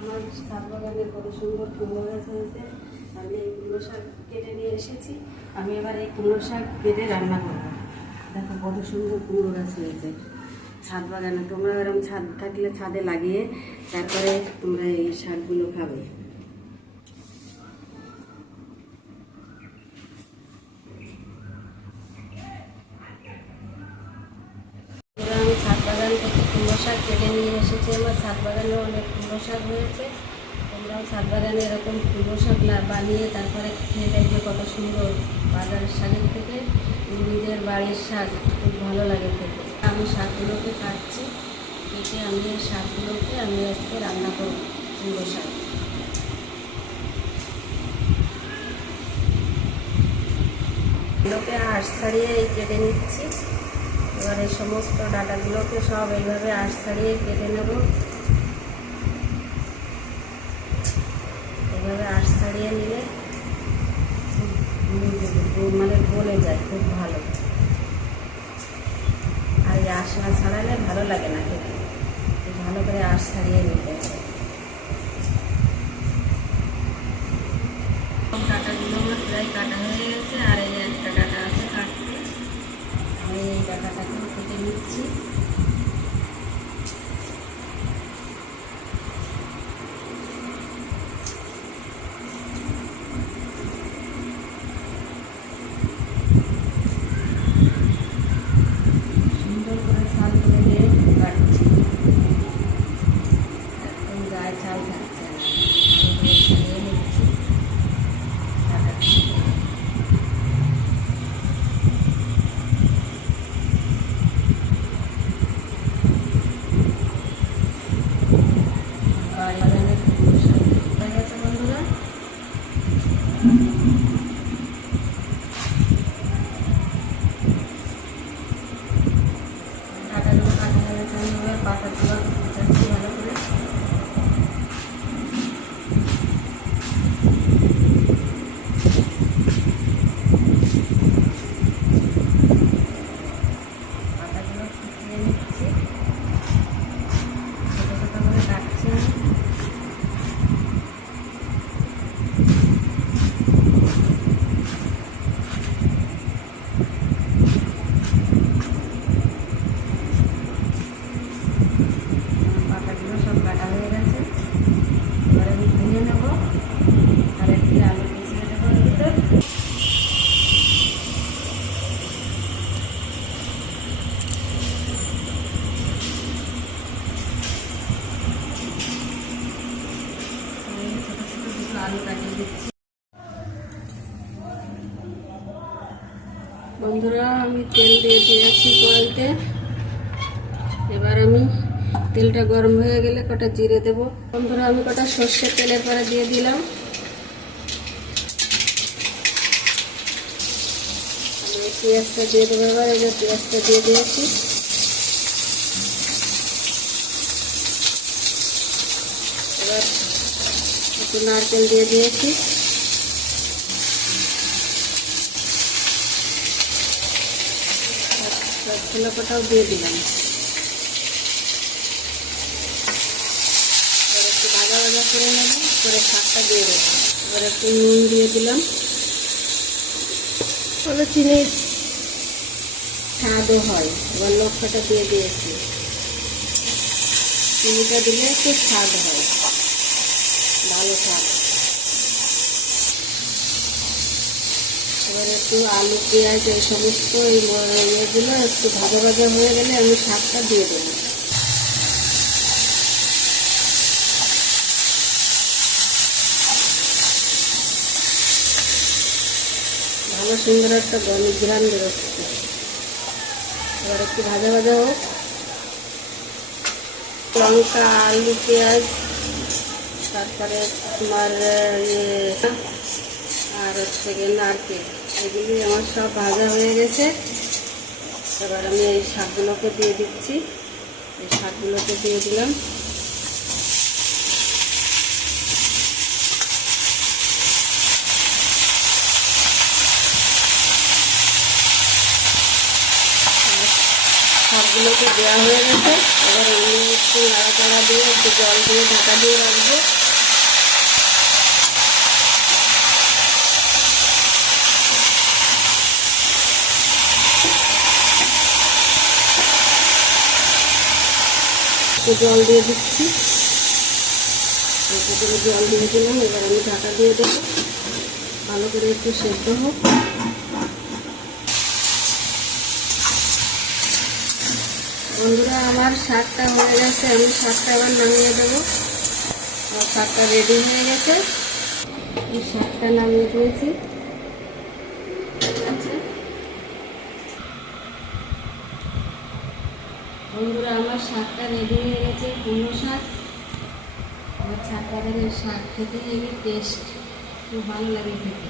আমার ছাদ বাগানে কত সুন্দর কুমড়ো গাছ হয়েছে। আমি এই কুমড়ো শাক কেটে নিয়ে এসেছি। আমি এবার এই কুমড়ো শাক কেটে রান্না করব। দেখো কত সুন্দর কুমড়ো গাছ হয়েছে ছাদ বাগানে। তোমরা এরকম ছাদ থাকলে ছাদে লাগিয়ে তারপরে তোমরা এই শাকগুলো খাবে। আমি ছাদ বাগান থেকে কুমড়ো শাক কেটে নিয়ে এসেছি। আমার ছাদ বাগানে অনেক কুমড়ো শাক হয়েছে। তোমরাও ছাদ বাগানে এরকম কুমড়ো শাক বানিয়ে তারপরে খেয়ে দেখবে কত সুন্দর। বাজারের শাকের থেকে নিজের বাড়ির শাক খুব ভালো লাগে খেতে। আমি শাকগুলোকে কাটছি, কেটে আমি এই শাকগুলোকে আমি আজকে রান্না করব কুমড়ো শাক। এগুলোকে আঁশ ছাড়িয়ে কেটে নিচ্ছি। এবার এই সমস্ত ডাঁটাগুলোকে সব এইভাবে আঁশ ছাড়িয়ে কেটে নেব। এইভাবে আঁশ ছাড়িয়ে নিলে মানে গলে যায় খুব ভালো। আর এই আঁশ না ছাড়ালে ভালো লাগে না খেতে। ভালো করে আঁশ ছাড়িয়ে নিতে হবে। ডাঁটাগুলো আমার প্রায় কাটা হয়ে গেছে। আর এই একটা ডাঁটা আছে কাটতে, আমি এই ডাঁটাটাকেও কেটে নিচ্ছি। সুন্দর করে ছাল করে দিয়ে কাটছি, একদম গায়ে ছাল থাকছে না। ভালো করে ছাড়িয়ে নিচ্ছি কাটাচ্ছি। বাগানে কুমড়ো শাক হয়ে গেছে বন্ধুরা। ডাঁটাগুলো কাটা হয়ে গেছে। আমি এবার পাতাগুলো কুচাচ্ছি ভালো করে। পাতাগুলো কুচিয়ে নিচ্ছি, ছোটো ছোটো করে কাটছি আমি। পাতাগুলো সব কাটা হয়ে গেছে। এবার আমি ধুয়ে নেব আর একটি আলু কুচিয়ে দেবো এর ভিতর। ছোটো ছোটো দুটো আলু কাটিয়ে দিচ্ছি। বন্ধুরা আমি তেল দিয়ে দিয়েছি কড়াইতে। এবার আমি তেলটা গরম হয়ে গেলে কটা জিরে দেব। বন্ধুরা আমি কটা সর্ষের তেলের পরে দিয়ে দিলাম। আমি পেঁয়াজটা দিয়ে দেবো। এবার এই যে পেঁয়াজটা দিয়ে দিয়েছি। এবার একটু নারকেল দিয়ে দিয়েছি। ছোলাটাও দিয়ে দিলাম। এবার একটু ভাজা ভাজা করে নেব, করে শাকটা দিয়ে দেবো। এবার একটু নুন দিয়ে দিলাম। তবে চিনির স্বাদও হয়। এবার লঙ্কাটা দিয়ে দিয়েছি। চিনিটা দিলে একটু স্বাদ হয়, ভালো স্বাদ। এবার একটু আলু পেঁয়াজ এই সমস্ত ইয়েগুলো একটু ভাজা ভাজা হয়ে গেলে আমি শাকটা দিয়ে দেবো। ভালো সুন্দর একটা ঘ্রাণ বেরোচ্ছে। এবার একটু ভাজা ভাজা হোক। লঙ্কা আলু পেঁয়াজ তারপরে তোমার আর হচ্ছে গিয়ে নারকেল, এগুলি আমার সব ভাজা হয়ে গেছে। এবার আমি এই শাকগুলোকে দিয়ে দিচ্ছি। এই শাকগুলোকে দিয়ে দিলাম। শাকগুলোকে দেওয়া হয়ে গেছে। এবার এমনি একটু নাড়াচাড়া দিয়ে একটু জল দিয়ে ঢাকা দিয়ে রাখবো। জল দিয়ে দিচ্ছি। অল্প করে জল দিয়ে দিলাম। এবার আমি ঢাকা দিয়ে দেবো, ভালো করে একটু সেদ্ধ হোক। বন্ধুরা, আমার শাকটা হয়ে গেছে, আমি শাকটা এবার নামিয়ে দেবো। আমার শাকটা রেডি হয়ে গেছে, এই শাকটা নামিয়ে দিয়েছি। আচ্ছা বন্ধুরা, আমার শাকটা রেডি হয়ে গেছে, কুমড়ো শাক। আমার ছাদ বাগানের শাক খেতে হেবি টেস্ট, খুব ভালো লাগে খেতে।